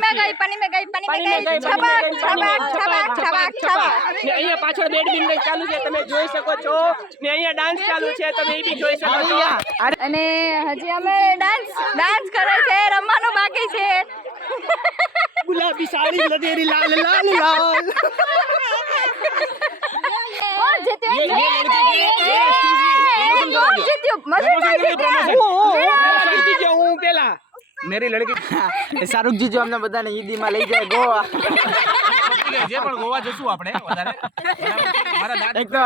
ને અહીંયા પાછળ બેડમિન્ટન ચાલુ છે તમે જોઈ શકો છો ને અહીંયા ડાન્સ ચાલુ છે તમે એ બી જોઈ શકો છો અને હજી અમે ડાન્સ કરે છે રમવાનું બાકી છે ગુલાબી સાડી લદેરી લાલ લાલ લાલ કોણ જીત્યો જીતી ગયો હું પેલા मेरी लड़की शाहरुख जी जो हमने बधाने ईदी में लई जाए गोवा જે પણ ગોવા જશું આપણે વધારે એક તો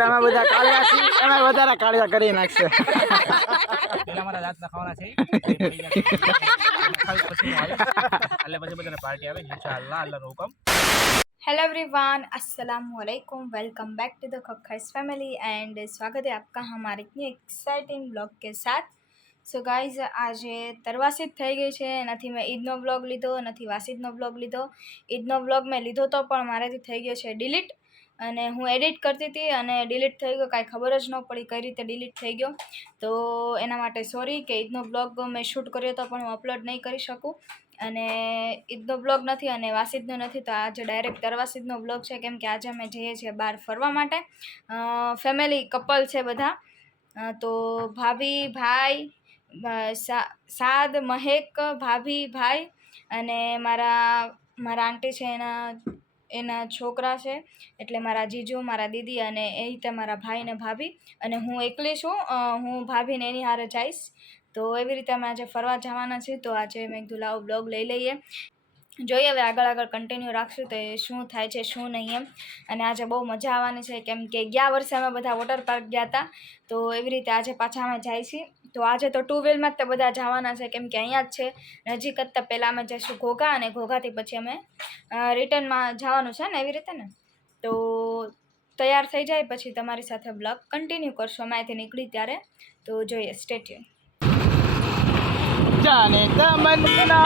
અમે બધા કાળિયા છીએ અમે વધારે કાળિયા કરી નાખશે પેલા મારા દાંત નખાવાના છે એટલે પછી બધાને પાર્ટી આવે ઇન્શાઅલ્લાહ અલ્લાહનો હુકમ हेलो एवरीवन अस्सलाम वालेकुम welcome back to the Khakkhars family and स्वागत है आपका हमारे इतनी एक्साइटिंग ब्लॉग के साथ सो गाइज आज तरवासी થઈ ગઈ છે નથી મેં ઈદનો વ્લોગ લીધો નથી વાસીદનો વ્લોગ લીધો ઈદનો વ્લોગ મેં લીધો તો પણ મારાથી થઈ ગયો છે ડિલીટ અને હું એડિટ કરતી હતી અને ડિલીટ થઈ ગયો કાંઈ ખબર જ ન પડી કઈ રીતે ડિલીટ થઈ ગયો તો એના માટે સોરી કે ઈદનો વ્લોગ મેં શૂટ કર્યો તો પણ હું અપલોડ નહીં કરી શકું અને ઈદનો વ્લોગ નથી અને વાસીદનો નથી તો આજે ડાયરેક્ટ તરવાસીદનો વ્લોગ છે કેમ કે આજે અમે જઈએ છીએ બહાર ફરવા માટે ફેમિલી કપલ છે બધા તો ભાભી ભાઈ સાદ મહેક ભાભી ભાઈ અને મારા આંટી છે એના છોકરા છે એટલે મારા જીજુ મારા દીદી અને એ રીતે મારા ભાઈ ને ભાભી અને હું એકલી છું હું ભાભીને એની હારે જઈશ તો એવી રીતે અમે આજે ફરવા જવાના છીએ તો આજે મેં કીધું લાવો બ્લોગ લઈ લઈએ જોઈએ હવે આગળ કન્ટિન્યુ રાખશું તો શું થાય છે શું નહીં એમ અને આજે બહુ મજા આવવાની છે કેમ કે ગયા વર્ષે અમે બધા વોટર પાર્ક ગયા હતા તો એવી રીતે આજે પાછા અમે જાય છીએ તો આજે તો ટુ વ્હીલમાં જ તે બધા જવાના છે કેમ કે અહીંયા જ છે નજીક જ તો પહેલાં અમે જઈશું ઘોઘા અને ઘોઘાથી પછી અમે રિટર્નમાં જવાનું છે ને એવી રીતે ને તો તૈયાર થઈ જાય પછી તમારી સાથે બ્લોગ કન્ટિન્યુ કરશું અમે અહીંથી નીકળી ત્યારે તો જોઈએ સ્ટે ટ્યુન जाने तमन्ना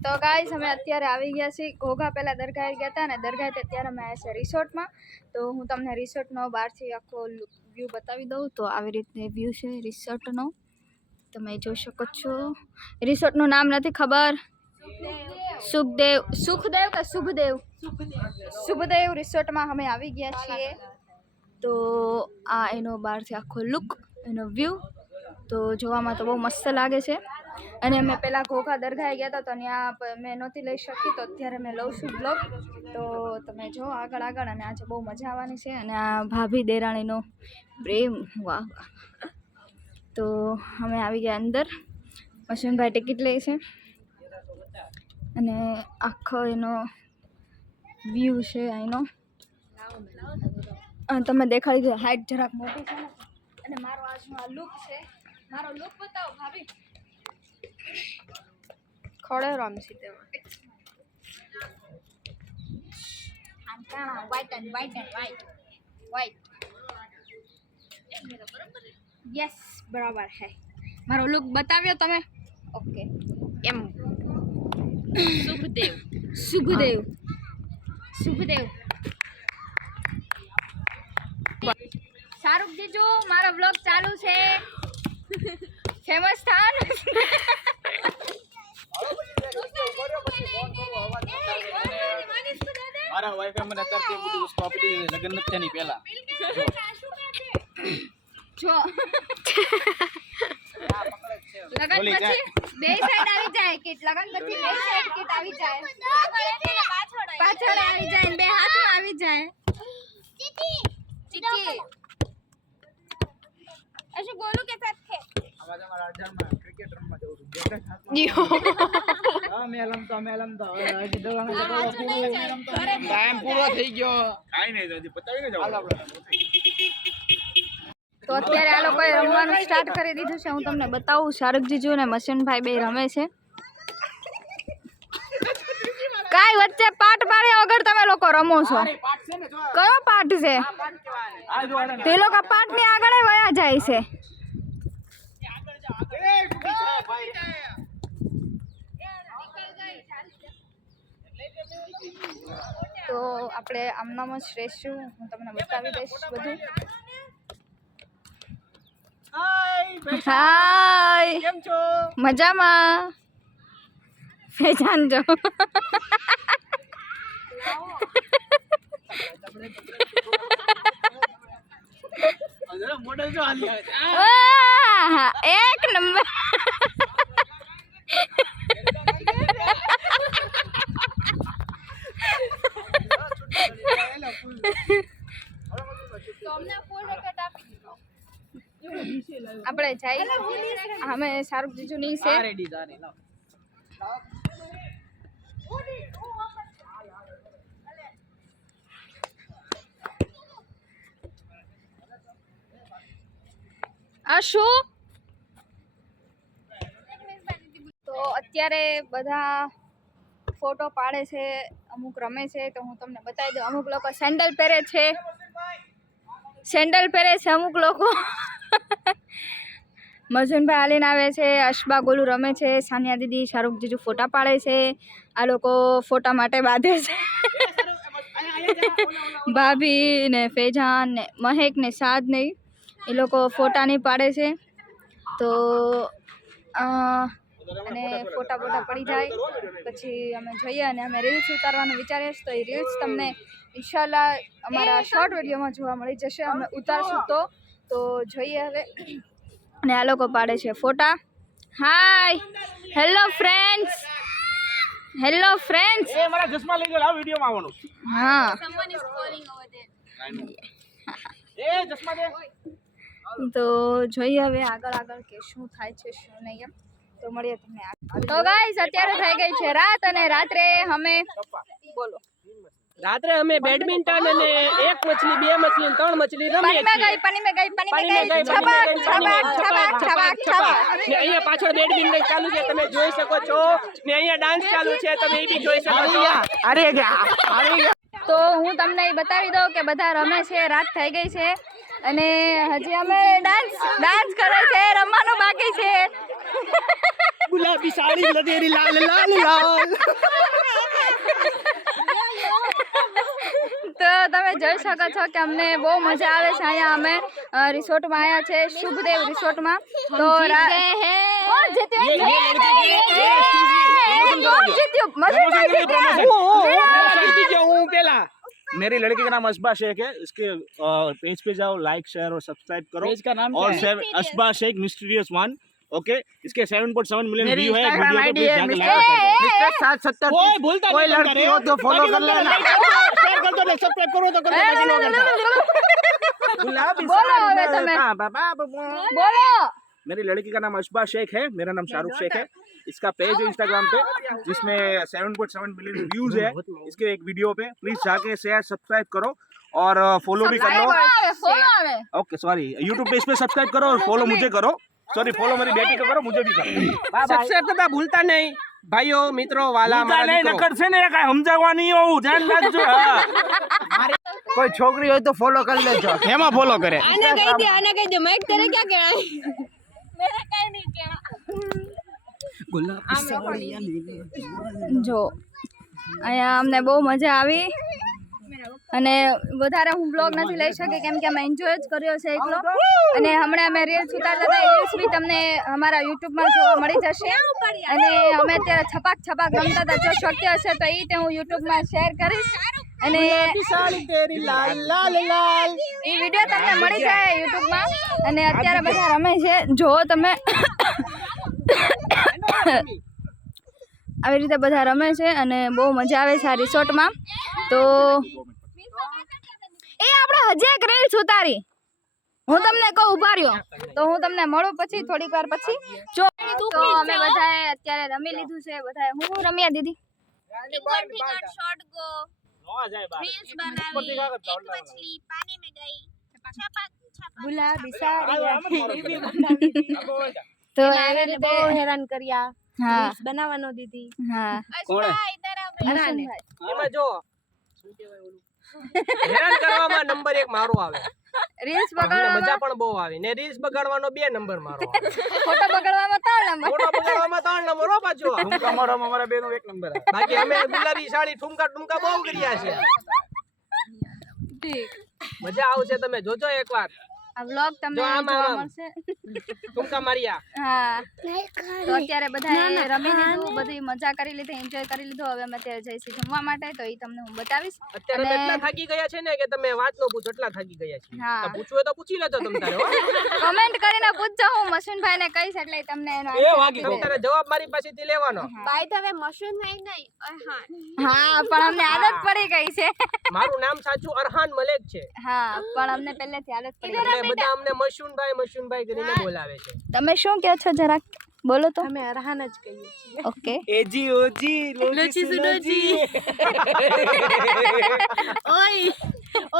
તો ગાઈસ અમે અત્યારે આવી ગયા છીએ ઘોઘા પહેલાં દરગાહે ગયા હતા અને દરગાહે અત્યારે અમે આવ્યા છે રિસોર્ટમાં તો હું તમને રિસોર્ટનો બહારથી આખો વ્યૂ બતાવી દઉં તો આવી રીતે વ્યૂ છે રિસોર્ટનો તમે જોઈ શકો છો રિસોર્ટનું નામ નથી ખબર સુખદેવ કે શુભદેવ રિસોર્ટમાં અમે આવી ગયા છીએ તો આ એનો બહારથી આખો લુક એનો વ્યૂ તો જોવામાં તો બહુ મસ્ત લાગે છે અને અમે પહેલાં ઘોઘા દરગાહે ગયા હતા તો ત્યાં મેં નહોતી લઈ શકી તો અત્યારે મેં લઉં છું બ્લોગ તો તમે જો આગળ અને આજે બહુ મજા આવવાની છે અને આ ભાભી દેરાણીનો પ્રેમ વાહ તો અમે આવી ગયા અંદર મશીનભાઈ ટિકિટ લે છે અને આખો એનો વ્યૂ છે અહીંનો તમે દેખાડી દો હાઈટ જરાક મોટી છે અને મારો આજનો આ લુક છે મારો લુક બતાવો ભાભી ખડે રમશી તેમાં વ્હાઈટ એન્ડ વ્હાઈટ યસ બરાબર હે મારો લુક બતાવ્યો તમે ઓકે એમ શુભદેવ શાહરુખ જીજુ મારો બ્લોગ ચાલુ છે ફેમસ સ્થાન મારા વાઈફે મને અત્યારે બધી વસ્તુ આપી દીધી લગ્ન નથી થયા ની પહેલા જો લગન પછી બે સાઈડ આવી જાય કિટ લગન પછી બે સાઈડ કિટ આવી જાય પાછળ આવી જાય બે હાથમાં આવી જાય ચીચી ऐसे गोलू के साथ थे आवाज हमारा 18 में क्रिकेट रमवा जाऊ છું હા મે લમતા હજી દવાનું ટાઈમ પૂરો થઈ ગયો કાઈ નહીં હજી પતાવી ન જાવ તો અત્યારે આ લોકોએ રમવાનું સ્ટાર્ટ કરી દીધું છે હું તમને બતાવું શાહરુખ જીજુ અને મશીનભાઈ બે રમે છે કાઈ વચ્ચે પાટ પાડ્યા વગર તમે લોકો રમો છો કયો પાટ છે તે લોકો પાટની આગળ વયા જાય છે તો આપણે આમનામ જ રહીશું, હું તમને બતાવી દઈશ બધું. હાય, કેમ છો? મજામાં. ફેજાન જો મોડલ જો હાલી વાહ, એક નંબર. આપણે જઈ અમે શાહરુખ જીજુની છે. આ શું? તો અત્યારે બધા ફોટો પાડે છે, અમુક રમે છે. તો હું તમને બતાવી દઉં, અમુક લોકો સેન્ડલ પહેરે છે, અમુક લોકો મજુનભાઈ હાલીને આવે છે, અશબા ગોલું રમે છે, સાનિયા દીદી શાહરુખ જીજુ ફોટા પાડે છે. આ લોકો ફોટા માટે બાંધે છે. ભાભી ને ફેજાન ને મહેક ને સાદ ને એ લોકો ફોટા નહીં પાડે છે. તો અને ફોટા પડી જાય પછી અમે જઈએ અને અમે રીલ્સ ઉતારવાનું વિચારીએ છીએ. તો એ રીલ્સ તમને ઇન્શાલ્લાહ અમારા શોર્ટ વિડીયોમાં જોવા મળી જશે. અમે ઉતારશું તો જોઈએ હવે. અને આ લોકો પાડે છે ફોટા. હાય, હેલો ફ્રેન્ડ્સ, હેલો ફ્રેન્ડ્સ. એ મારા ચશ્મા લઈ ગયો, લાવ વિડિયોમાં આવવાનું. હા, એ ચશ્મા દે. તો જોઈએ હવે આગળ કે શું થાય છે શું નહીં એમ. તો મળીએ તમને. તો ગાઈસ અત્યારે થઈ ગઈ છે રાત અને રાત્રે અમે બોલો રાત્રે અમે બેડમિન્ટન અને એક મછલી, બે મછલી અને ત્રણ મછલી રમીએ છીએ. પાણી में गई ને અહીંયા પાછળ બેડમિન્ટન ચાલુ છે, તમે જોઈ શકો છો. ને અહીંયા ડાન્સ ચાલુ છે, તમે એ બી જોઈ શકો છો. અરે ગયા તો હું તમને એ બતાવી દઉં કે બધા રમે છે. રાત થઈ ગઈ છે અને હજી અમે ડાન્સ કરે છે, રમવાનું બાકી છે. ગુલાબી સાડી લગેરી લાલ લાલ લાલ. તો તમે જોઈ શકો છો કે અમને બહુ મજા આવે છે. અહીંયા અમે રિસોર્ટમાં આવ્યા છે, શુભદેવ રિસોર્ટમાં. તો કોણ જીત્યું? હું પેલા मेरी लड़की का नाम अशबा शेख है, इसके पेज पे जाओ, लाइक शेयर और सब्सक्राइब करो। पेज का नाम और क्या है? अशबा शेख मिस्टीरियस वन, ओके। इसके 7.7 मिलियन मेरी व्यू है। इंस्टाग्राम वीडियो आईडी पे है जाके मिस्टर लाइक कर दो। मिस्टर 770। कोई भूलता कोई नहीं लड़की हो तो फॉलो कर लेना। शेयर कर दो, सब्सक्राइब करो तो कर दो। गुलाबी बोलो હવે તમે. બોલો. मेरी लड़की का नाम अशबा शेख है, मेरा नाम शाहरुख शेख है। इसका पेज है इंस्टाग्राम पे जिसमें 7.7 मिलियन व्यूज है इसके एक वीडियो पे। प्लीज जाके शेयर सब्सक्राइब करो और फॉलो भी कर लो। ફોલો આવે. ओके सॉरी, यूट्यूब पेज पे सब्सक्राइब करो और फॉलो मुझे करो। सॉरी, फॉलो मेरी बेटी को करो, मुझे भी करो। સબસ્ક્રાઇબ કરતા ભૂલતા નહીં ભાઈઓ, મિત્રો, વાલા મારા દીકરો. નકર છે ને કાઈ સમજાવવા નહીં હોવું, ધ્યાન રાખજો। કોઈ છોકરી હોય તો ફોલો કરી લેજો. એમાં ફોલો કરે। આને કહી દે મેક તેરે ક્યાં કહેણા મેરે કઈ નહીં કહેણા. જો અહીંયા અમને બહુ મજા આવી અને વધારે હું બ્લોગ નથી લઈ શકી કેમ કે અમે એન્જોય જ કર્યો છે એકલો. અને હમણાં અમે રીલ્સ ઉતારતા હતા, એ રીલ્સ બી તમને અમારા યુટ્યુબમાં જોવા મળી જશે. અને અમે અત્યારે છપાક રમતા હતા, જો શક્ય હશે તો એ હું યુટ્યુબમાં શેર કરીશ. અને સાડી તેરી લાલ લાલ લાલ. એ વિડીયો તમને મળી જાય યુટ્યુબમાં. અને અત્યારે બધા રમે છે, જો તમે આવી રીતે બધા રમે છે અને બહુ મજા આવે છે આ રિસોર્ટમાં. તો એ આપણે હજી એક રીલ્સ ઉતારી, હું તમને કહું ઉભા રહ્યો તો હું તમને મળું પછી થોડીક વાર પછી. જો તો અમે બધાએ અત્યારે રમી લીધું છે. બધાએ હું રમ્યા દીદી ગુલાબી સાડી. તો એવી રીતે હેરાન કર્યા, હા બનાવવાનો દીધી. હા એમાં જો હેરાન કરવામાં નંબર 1 મારો આવે. રીલ્સ મજા બગાડવામાં પણ બહુ આવી ને રીલ્સ બગાડવાનો 2 નંબર મારો ફોટો બગાડવામાં 3 નંબર. ફોટો બગાડવામાં 3 નંબર હો પાછો ઠુમકા મારવામાં અમારા બેનો 1 નંબર આવે. બાકી અમે ગુલાબી સાડી ઠુમકા બહુ કર્યા છે ઠીક. મજા આવશે તમે જોજો એકવાર આ વ્લોગ તમને જો આમ, જોવા આમ. મળશે. ઠુમકા માર્યા હા તો અત્યારે બધાએ રમી લીધું, બધી મજા કરી લીધી, એન્જોય કરી લીધું. હવે અમે અત્યારે જઈશું જમવા માટે, તો એ તમને હું બતાવીશ. અત્યારે અમે અને- એટલા થાકી ગયા છે ને કે તમે વાત નો પૂછો એટલા થાકી ગયા છે હા. તો પૂછવું હોય તો પૂછી લેજો તમ તારે હો. કમેન્ટ કરીને પૂછજો, હું મશીનભાઈને કહીશ એટલે તમને એનો એ answer વાગી આપી તમ તારે જવાબ મારી પાસેથી લેવાનો બાય ધ વે મશરૂમ નહીં અરહાન. હા પણ અમને આદત પડી ગઈ છે. મારું નામ સાચું અરહાન મલેક છે હા પણ અમને પહેલેથી આદત પડી ગઈ. એટલે બધા અમને મશૂનભાઈ કરીને બોલાવે છે તમે શું કહો છો જરાક બોલો તો. અમે અરહાન જ કહીએ છીએ. ઓકે એજી ઓજી લોચી સુનોજી.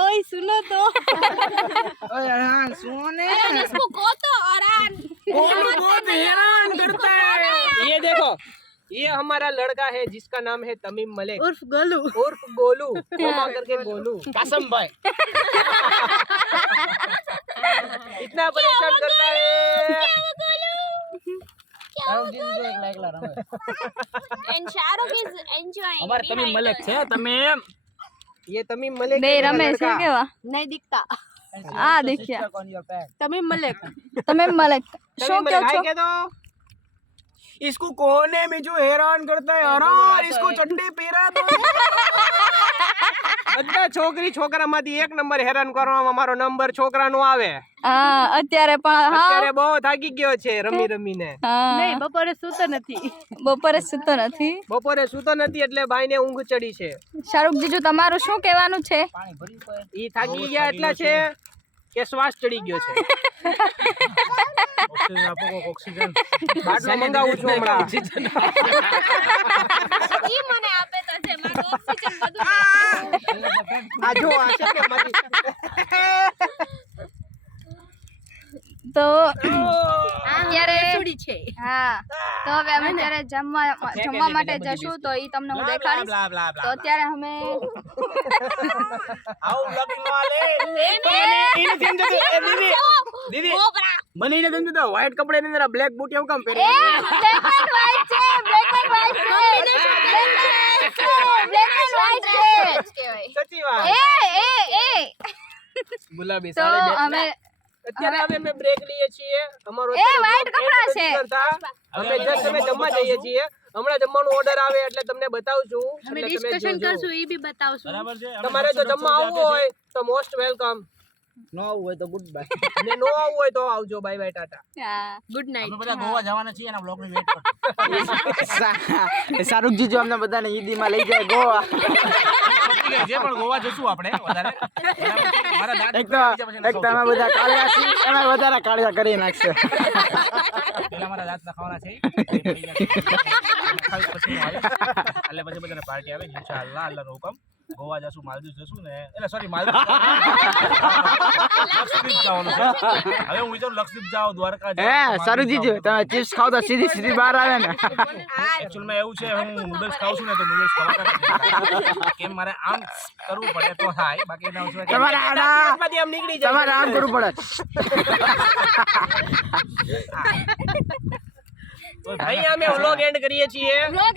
ઓય સુનો તો. ઓય અરહાન સુનો ને. इसको को तो अरहान. बहुत हैरान करता है ये देखो ये हमारा लड़का है जिसका नाम है तमीम मलिक उर्फ गोलू. उर्फ गोलू कोमा करके गोलू કાસમભાઈ. इतना परेशान करता है And Shahrukh is enjoying. અમારે તમે behind મલેક us. છે તમે એમ. ये तमीम मलिक બે है मेरा રમે लड़का। શું કેવા नहीं दिखता. આ દેખ્યા तमीम मलिक. તમે મલક શું तमीम કહો मलिक છો. हाय कह दो इसको कोने में जो हैरान करता है अरहान इसको चड्डी पी रहा है બધા છોકરી છોકરામાંથી એક નંબર હેરાન કરવામાં મારો નંબર છોકરાનો આવે હા અત્યારે પણ હા અત્યારે બહુ થાકી ગયો છે રમી રમીને હા नहीं बपोरे सूतो નથી. બપોરે સૂતો નથી. બપોરે સૂતો નથી એટલે બાઈને ઊંઘ ચડી છે શાહરુખ જીજુ તમારું શું કહેવાનું છે. ઈ થાકી ગયા એટલા છે કે શ્વાસ ચડી ગયો છે બાટલો મંગાવું છું હમણાં ઈ મને આપે તો છે મારું ઓક્સિજન બધું. આ જો આ છે કે મારી તો અત્યારે સુડી છે. હા તો હવે અમે અત્યારે જમવા માટે જશું તો ઈ તમને હું દેખાડીશ. તો અત્યારે અમે આવું બ્લોગિંગ વાલે એને તેમ જતો એ દીદી દીદી મને એને તેમ જતો વ્હાઈટ કપડે ની અંદર બ્લેક બૂટ એવું કામ પહેરે બ્લેક એન્ડ વ્હાઈટ છે, બ્લેક એન્ડ વ્હાઈટ છે, બ્લેક એન્ડ વ્હાઈટ છે. સચી વાત એ ગુલાબી તો સાડી અમે અત્યારે હવે અમે બ્રેક લઈએ છીએ અમારો એ white કપડાં છે. અમે જસ્ટ અમે જમવા જઈએ છીએ હમણાં જમવાનું ઓર્ડર આવે એટલે તમને બતાવશું અમે એટલે તમે ડિસ્કશન જોજો. કરશું ઈ બી બતાવશું. તમારે જો જમવા આવવું હોય તો મોસ્ટ વેલકમ નો હોય તો ગુડ બાય ને નો આવવું હોય તો આવજો બાય બાય ટાટા હા ગુડ નાઈટ. બધા ગોવા જવાના છીએ એના બ્લોગ ની વેટ કર શાહરુખ જીજુ અમને બધાને ઈદીમાં લઈ જાય ગોવા જે પણ ગોવા જશું આપણે વધારે મારા દાંત એક તો અમે બધા કાળિયા છીએ એમાં વધારે કાળિયા કરી નાખશે પેલા મારા દાંત નખાવાના છે પછી હું આવીશ. એટલે પછી બધાને પાર્ટી આવે ઇન્શાઅલ્લાહ અલ્લાહનો હુકમ ગોવા જશું માલદીવ જશું ને એટલે સોરી માલદીવ લક્ષદ્વીપ જવાનું છે હવે હું વિચારું લક્ષદ્વીપ જાઓ દ્વારકા હે શાહરુખ જીજુ તમે ચિપ્સ ખાવ તો સીધી બહાર આવે ને એકચ્યુઅલ માં એવું છે હું નૂડલ્સ ખાઉં છું ને તો નૂડલ્સ ખાવા કેમ મારે આમ કરવું પડે તો થાય બાકી એના સિવાય કંઈ તમારે આના માંથી આમ નીકળી જાય તમારે આમ કરવું પડે અહીંયા અમે વ્લોગ એન્ડ કરીએ છીએ વ્લોગ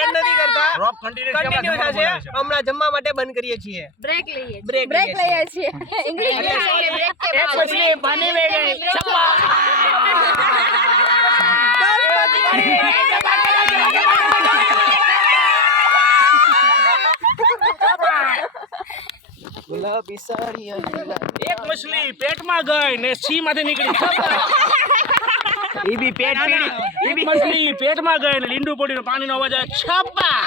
એન્ડ નથી કરતા ડ્રોપ કન્ટિન્યુ કન્ટિન્યુ થશે હમણાં જમવા માટે બંધ કરીએ છીએ બ્રેક લઈએ છીએ. બ્રેક બ્રેક લઈએ છીએ. ઇંગ્લિશ એક મછલી પાણી में गई ગુલાબી સાડી એક મછલી પેટમાં ગઈ ને સી માંથી નીકળી ઈ બી પેટ પીડી એક મછલી પેટમાં ગઈ ને લીંડું પડીને પાણીનો અવાજ આવે છપ્પા